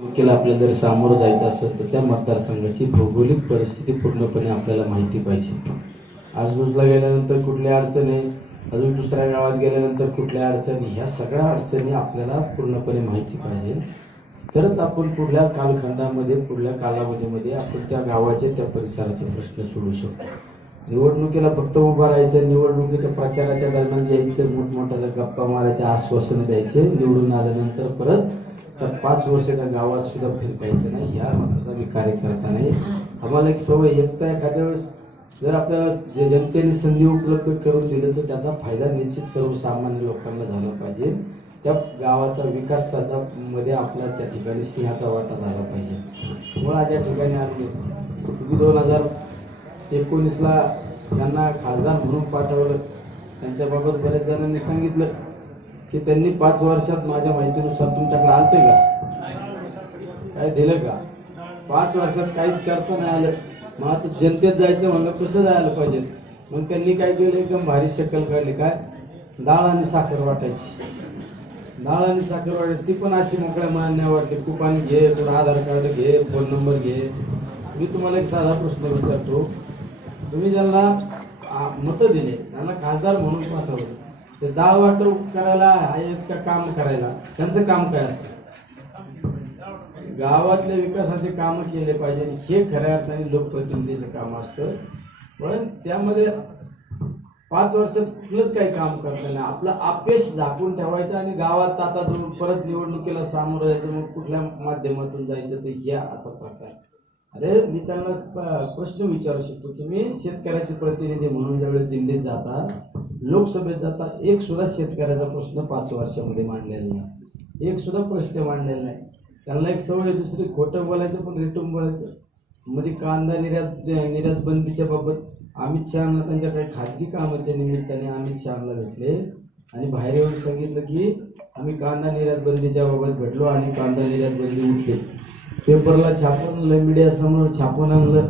निवडणुकीला आपल्याला जर सामोरं जायचं असेल तर त्या मतदारसंघाची भौगोलिक परिस्थिती पूर्णपणे आपल्याला माहिती पाहिजे. आजूबाजूला गेल्यानंतर कुठल्या अडचणी अजून दुसऱ्या गावात गेल्यानंतर कुठल्या अडचणी ह्या सगळ्या अडचणी आपल्याला पूर्णपणे माहिती पाहिजे. तरच आपण पुढल्या कालखंडामध्ये पुढल्या कालावधीमध्ये आपण त्या गावाचे त्या परिसराचे प्रश्न सोडवू शकतो. निवडणुकीला फक्त उभं राहायचं निवडणुकीच्या प्रचाराच्या दरम्यान यायचं मोठमोठ्या गप्पा मारायचे आश्वासन द्यायचे निवडून आल्यानंतर परत तर पाच वर्ष त्या गावात सुद्धा फिरकायचं नाही. या मताचा मी कार्यकर्ता नाही. आम्हाला एक सवय एकता एखाद्या वेळेस जर आपल्याला जे जनतेने संधी उपलब्ध करून दिली तर त्याचा फायदा निश्चित सर्वसामान्य लोकांना झाला पाहिजे. त्या गावाचा विकास त्याचा मध्ये आपल्या त्या ठिकाणी सिंहाचा वाटा झाला पाहिजे. मुळा ज्या या ठिकाणी आम्ही तुम्ही दोन हजार एकोणीसला त्यांना खासदार म्हणून पाठवलं. त्यांच्याबाबत बऱ्याच जणांनी सांगितलं. की त्यांनी पाच वर्षात माझ्या माहितीनुसार तुमच्याकडे आलते का? काय दिलं का? पाच वर्षात काहीच करता नाही आलं. मग आता जनतेत जायचं म्हणलं कसं जायला पाहिजे? मग त्यांनी काय केलं? एकदम भारी शक्कल काढली. काय? डाळ आणि साखर वाटायची. डाळ आणि साखर वाटायची. ती पण अशी मोकळ्या मनाने वाटते वाटली. तू पाणी घे तुला आधार कार्ड घे फोन नंबर घे. मी तुम्हाला एक साधा प्रश्न विचारतो. तुम्ही ज्यांना मतं दिले त्यांना खासदार म्हणून पाठवलं ते डाळ वाटप करायला आहेत का काम करायला. त्यांचं काम काय असतं? गावातल्या विकासाचे काम केले पाहिजे. हे खऱ्या अर्थाने लोकप्रतिनिधीचं काम असतं. पण त्यामध्ये पाच वर्ष कुठलंच काही काम करता नाही आपलं अपयश झाकून ठेवायचं आणि गावात आता परत निवडणुकीला सामोरं जायचं मग कुठल्या माध्यमातून जायचं ते ह्या असा प्रकार. अरे मी त्यांना प- प्रश्न विचारू शकतो. तुम्ही शेतकऱ्याचे प्रतिनिधी म्हणून ज्यावेळेस दिल्लीत जाता लोकसभेत जाता एक सुद्धा शेतकऱ्याचा प्रश्न पाच वर्षामध्ये मांडलेला नाही. एक सुद्धा प्रश्न मांडलेला नाही. त्यांना एक सवय दुसरी खोटं बोलायचं पण रिटून बोलायचं. मध्ये कांदा निर्यात निर्यात बंदीच्या बाबत अमित शहाना त्यांच्या काही खाजगी कामाच्या निमित्ताने अमित शहाला भेटले. आणि बाहेर येऊन सांगितलं की आम्ही कांदा निर्यात बंदीच्या बाबत भेटलो आणि कांदा निर्यात बंदी उठली. पेपरला छापून आणलं मीडियासमोर छापून आणलं.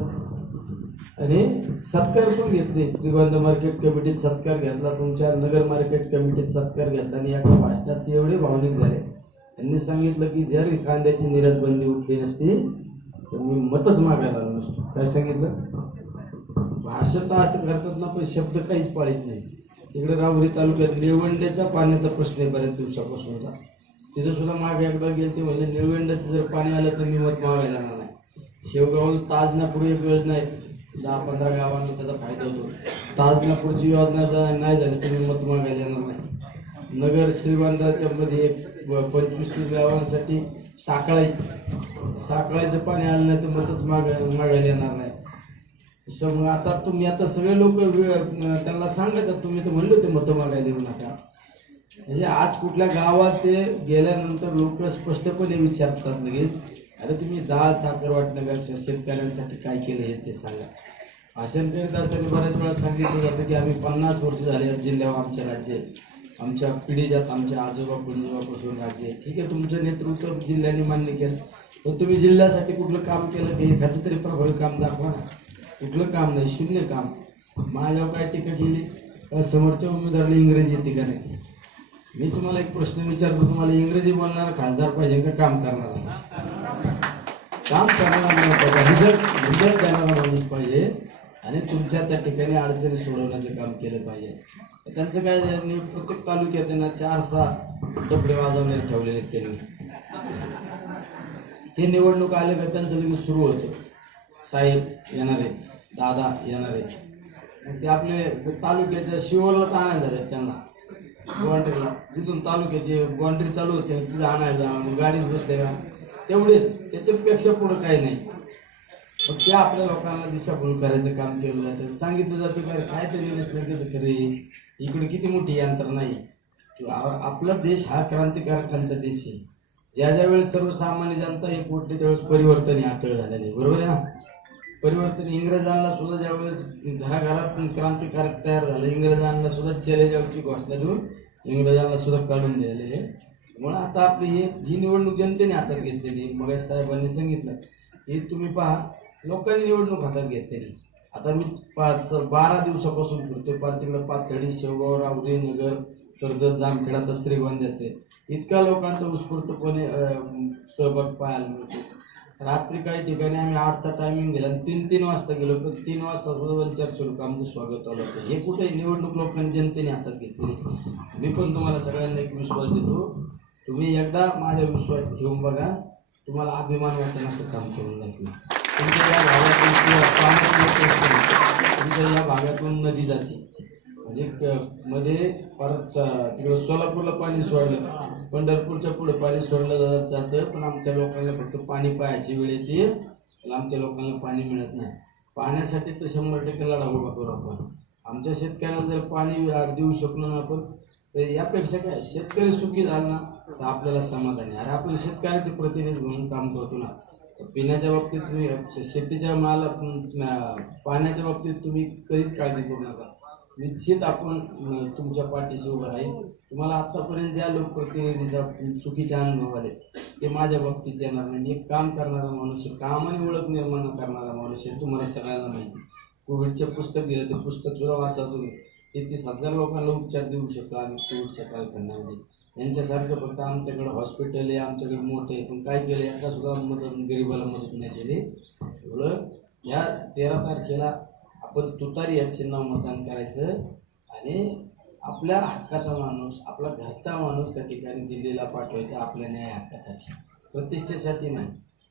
आणि सत्कार पण घेतले श्रीगोंद मार्केट कमिटीत सत्कार घेतला तुमच्या नगर मार्केट कमिटीत सत्कार घेतला आणि एका भाषणात ते एवढे भावनिक झाले. त्यांनी सांगितलं की जर कांद्याची निर्यात बंदी उठली नसती तर मी मतच मागायला आलो नसतो. काय सांगितलं? भाषा तर असं करतात ना पण शब्द काहीच पाळीत नाही. इकडे राहुरी तालुक्यात निळवंड्याचा पाण्याचा प्रश्न आहे बऱ्याच दिवसापासूनचा. तिथं सुद्धा मागे एकदा गेले ते म्हणजे निळवेंडाचं जर पाणी आलं तर मी मत मागायला येणार नाही. शेवगावला ताजनापूर एक योजना आहे. दहा पंधरा गावांना त्याचा फायदा होतो. ताजनापूरची योजना नाही झाली तर मी मत मागायला येणार नाही. नगर श्रीगोंदाच्या मध्ये एक पंचवीस तीस गावांसाठी साखळाई साखळाईचं पाणी आलं नाही तर मतच माग मागायला येणार नाही. सो आता तुम्ही आता सगळे लोक त्यांना सांगले का तुम्ही तर म्हणले होते मतं मागायला येऊ नका. म्हणजे आज कुठल्या गावात ते गेल्यानंतर लोक स्पष्टपणे विचारतात लगेच अरे तुम्ही डाळ साखर वाटण्यापेक्षा शेतकऱ्यांसाठी काय केलं हे ते सांगा. भाषण करीत असताना बऱ्याच वेळा सांगितलं जातं की आम्ही पन्नास वर्ष झाले जिल्ह्यावर आमच्या राज्य आमच्या पिढीजात आमच्या आजोबा कुंजोबापासून राज्य. ठीक आहे तुमचं नेतृत्व जिल्ह्याने मान्य केलं. पण तुम्ही जिल्ह्यासाठी कुठलं काम केलं की एखादं तरी प्रभावी काम दाखवा ना. कुठलं काम नाही शून्य काम. माझ्यावर काय टीका केली? समोरच्या उमेदवाराला इंग्रजी येते का नाही? मी तुम्हाला एक प्रश्न विचारतो तुम्हाला इंग्रजी बोलणारा खासदार पाहिजे का काम करणार? काम करणारा माणूस पाहिजे रिझल्ट रिझल्ट देणारा माणूस पाहिजे आणि तुमच्या त्या ठिकाणी अडचणी सोडवण्याचं काम केलं पाहिजे. तर त्यांचं काय त्यांनी प्रत्येक तालुक्यात त्यांना चार सहा डबडे वाजवण्यात ठेवलेले त्यांनी. ते निवडणूक आले का त्यांचं लगेच सुरू होतं. साहेब येणार आहेत दादा येणार आहेत. मग ते आपले तालुक्याच्या शिवला आणायला झाले त्यांना. ग्वांड्रीला तिथून तालुक्याचे ग्वांड्री चालू होते तिथं आणायला मग गाडीत बसले का तेवढेच त्याच्यापेक्षा पुढं काही नाही. मग ते आपल्या लोकांना दिशाभूल करायचं काम केलं जातं सांगितलं जातं काय काय तरी इन्व्हेस्टमेंट खरे इकडे किती मोठी यंत्रणा आहे. आपला देश हा क्रांतिकारकांचा देश आहे. ज्या ज्या वेळेस सर्वसामान्य जनता एक उठली त्यावेळेस परिवर्तन अटळ झालेलं बरोबर आहे ना? परिवर्तन इंग्रजांना सुद्धा ज्यावेळेस घराघरात क्रांतिकारक तयार झालं इंग्रजांना सुद्धा चलेजावची घोषणा देऊन इंग्रजांना सुद्धा काढून दिलेले म्हणून आता आपली ही ही निवडणूक जनतेने हातात घेतलेली मग साहेबांनी सांगितलं हे तुम्ही पहा लोकांनी निवडणूक हातात घेतलेली आता मी पाच बारा दिवसापासून फिरतोय पाच तिकडं पाथडी शेवगाव रावरी नगर कर्जत जामखेडा तर श्रीगोंद्यात इतका लोकांचा उत्स्फूर्तपणे सहभाग पाहायला मिळतो रात्री काही ठिकाणी आम्ही आठचा टायमिंग दिला आणि तीन तीन वाजता गेलो. पण तीन वाजता सुद्धा वंचारचे लोक आमचं स्वागत आलं होतं. हे कुठे? निवडणूक लोकांनी जनतेने हातात घेतली मी पण तुम्हाला सगळ्यांना एक विश्वास देतो. तुम्ही एकदा माझ्या विश्वास ठेवून बघा. तुम्हाला अभिमान वाटेल असं काम करून दाखवेल तुमच्या या भागातून तुमच्या या भागातून नदी जाते. म्हणजे मध्ये परत तिकडं सोलापूरला पाणी सोडलं. पंढरपूरच्या पुढे पाणी सोडलं जात जातं पण आमच्या लोकांना फक्त पाणी पाहायची वेळ येते पण आमच्या लोकांना पाणी मिळत नाही. पाण्यासाठी तर शंभर टक्के लढा उभा करू आपण. आमच्या शेतकऱ्यांना जर पाणी देऊ शकलो ना आपण तर यापेक्षा काय शेतकरी सुखी झाला ना तर आपल्याला समाधान. आहे अरे आपण शेतकऱ्याचे प्रतिनिधी म्हणून काम करतो ना पिण्याच्या बाबतीत तुम्ही शेतीच्या माला पाण्याच्या बाबतीत तुम्ही कधीच काळजी करू नका. निश्चित आपण तुमच्या पाठीशी उभं राहील. तुम्हाला आतापर्यंत ज्या लोकप्रतिनिधीचा चुकीचे अनुभव आले ते माझ्या बाबतीत येणार नाही. एक काम करणारा माणूस आहे कामाने ओळख निर्माण करणारा माणूस आहे तुम्हाला सगळ्यांना माहिती कोविडचे पुस्तक दिलं ते पुस्तक सुद्धा वाचा तुम्ही. तेहतीस हजार लोकांना उपचार देऊ शकतो आम्ही कोविडच्या कालखंडामध्ये यांच्यासारखं फक्त आमच्याकडे हॉस्पिटल आहे आमच्याकडे मोठं आहे पण काय केलं याचा सुद्धा मदत गरिबाला मदत नाही केली. एवढं या तेरा तारखेला आपण तुतारी यांचे नाव मतदान करायचं आणि आपल्या हक्काचा माणूस आपला घरचा माणूस त्या ठिकाणी दिल्लीला पाठवायचा आपल्या न्याय हक्कासाठी. प्रतिष्ठेसाठी नाही.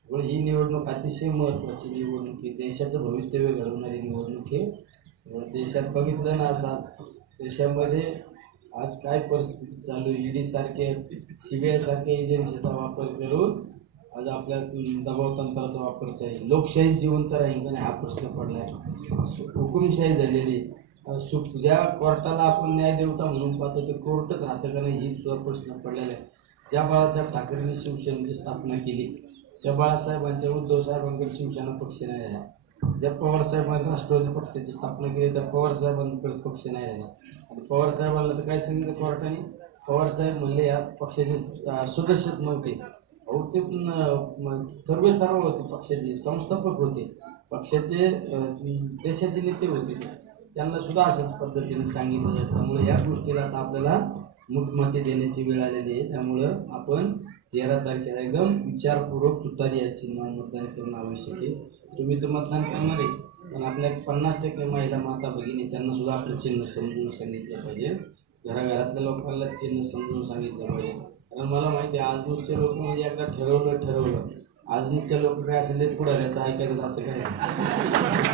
व ही निवडणूक अतिशय महत्त्वाची निवडणूक आहे. देशाचं भवितव्य घडवणारी निवडणूक आहे. देशात बघितलं ना आज देशामध्ये आज काय परिस्थिती चालू आहे? सी बी आयसारख्या एजन्सीचा वापर करून आज आपल्या दबाव तंत्राचा वापर चालू लोकशाही जिवंत राहील का हा प्रश्न पडला आहे हुकुमशाही झालेली सु ज्या कोर्टाला आपण न्याय देवता म्हणून पाहतो ते कोर्टच राहतं का नाही ही सुद्धा प्रश्न पडलेला आहे. ज्या बाळासाहेब ठाकरेंनी शिवसेनेची स्थापना केली त्या बाळासाहेबांच्या उद्धव साहेबांकडे शिवसेना पक्ष नाही राहिला. ज्या पवारसाहेबांनी राष्ट्रवादी पक्षाची स्थापना केली त्या पवारसाहेबांकडे पक्ष नाही राहिला. आणि पवारसाहेबांना तर काय सांगितलं कोर्टाने. पवारसाहेब म्हणले या पक्षाचे सदस्यच नव्हते अहो ते सर्व सर्व होते पक्षाचे संस्थापक होते. पक्षाचे देशाचे नेते होते. त्यांना सुद्धा अशाच पद्धतीने सांगितलं जातं. त्यामुळे या गोष्टीला आता आपल्याला मुठमती देण्याची वेळ आलेली आहे. त्यामुळं आपण तेरा तारखेला एकदम विचारपूर्वक तुतारी याची चिन्हावर मतदान करणं आवश्यक आहे. तुम्ही तर मतदान करणार आहे पण आपल्या पन्नास टक्के महिला माता भगिनी त्यांना सुद्धा आपलं चिन्ह समजून सांगितलं पाहिजे. घराघरातल्या लोकांना चिन्ह समजून सांगितलं पाहिजे. कारण मला माहिती आहे आजूबाजूचे लोक म्हणजे एकदा ठरवलं ठरवलं. आजूबाजूचे लोक काय असेल ते पुढे त्याचं ऐकायचं असं काय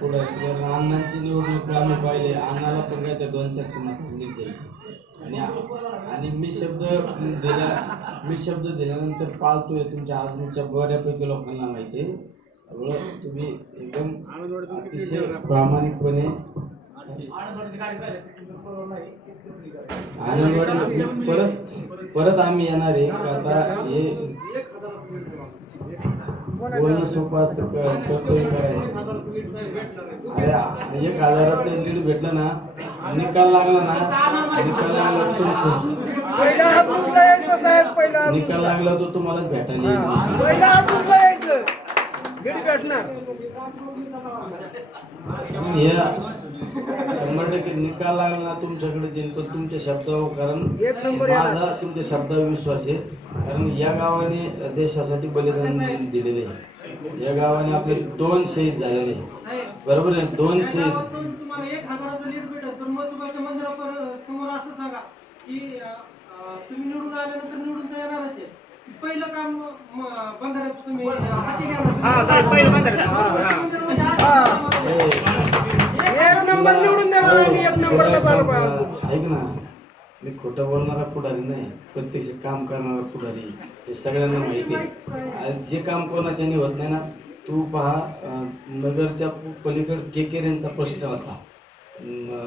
पुढे अण्णांची निवडणूक आम्ही पाहिले. अण्णाला पण काय त्या दोन चार समाज आणि आणि मी शब्द दिला मी शब्द दिल्यानंतर पाळतोय तुमच्या आजूच्या बऱ्यापैकी लोकांना माहिती आहे. त्यामुळं तुम्ही एकदम अतिशय प्रामाणिकपणे अंगणवाडी परत परत आम्ही येणार आहे. का आता हे बोलणं सोपं असतं करायचं अरे एक हजाराचं लीड भेटलं ना निकाल लागला ना निकाल लागला तुमचं. निकाल लागला तो तुम्हालाच भेटायला हे शंभर टक्के निकाल लागला ना तुमच्याकडे देईन पण तुमच्या शब्दावर कारण एक नंबर येणार. माझा तुमच्या शब्दावर विश्वास आहे. कारण या गावाने देशासाठी बलिदान दिलेले आहे. या गावाने आपले दोन शहीद झालेले आहे. बरोबर आहे? दोन शहीद. गावातून तुम्हाला एक हजाराचं लीड भेटत पण मसुबाच्या मंदिरापर समोर असं सांगा की अं, अं, तुम्ही निवडून आल्यानंतर निवडून तर येणारच आहे पहिलं काम म, बंधाऱ्याचं. तुम्ही हाती घ्या हा, हा. म्हणजे आज एक नंबर निवडून देणार आम्ही एक नंबरला चालू पाहिजे. ऐक ना मी खोटं बोलणारा पुढारी नाही प्रत्यक्ष काम करणारा पुढारी. हे सगळ्यांना माहिती आहे. जे काम कोणाच्याने होत नाही ना तू पहा नगरच्या पलीकडे केकेऱ्यांचा प्रश्न होता. अं,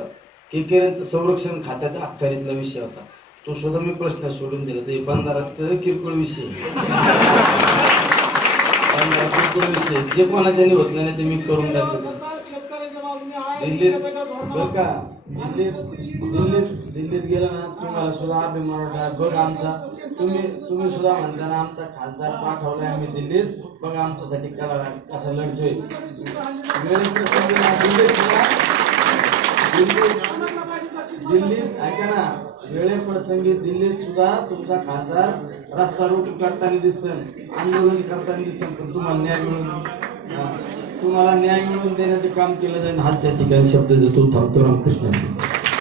केकेऱ्यांचं संरक्षण खात्याचा अखत्यारीतला विषय होता. तो सुद्धा मी प्रश्न सोडून दिला. ते बंधारात किरकोळ विषय. किरकोळ विषय. जे कोणाच्या होत नाही ते मी करून दाखवतो दिल्लीत बरं का? दिल्लीत दिल्लीत दिल्लीत गेला ना तुम्हाला सुद्धा अभिमान वाटला. बघ आमचा तुम्ही तुम्ही सुद्धा म्हणताना आमचा खासदार पाठवलाय आम्ही दिल्लीत. बघ आमच्यासाठी करा कसा लढतोय. दिल्लीत दिल्लीत दिल्लीत ऐका ना वेळेप्रसंगी दिल्लीत सुद्धा तुमचा खासदार रस्ता रोको करताना दिसतं आंदोलन करताना दिसतं पण तुम्हाला न्याय मिळून तुम्हाला न्याय मिळवून देण्याचे काम केलं जाईल. हाच या ठिकाणी शब्द देतो थांबतो रामकृष्ण.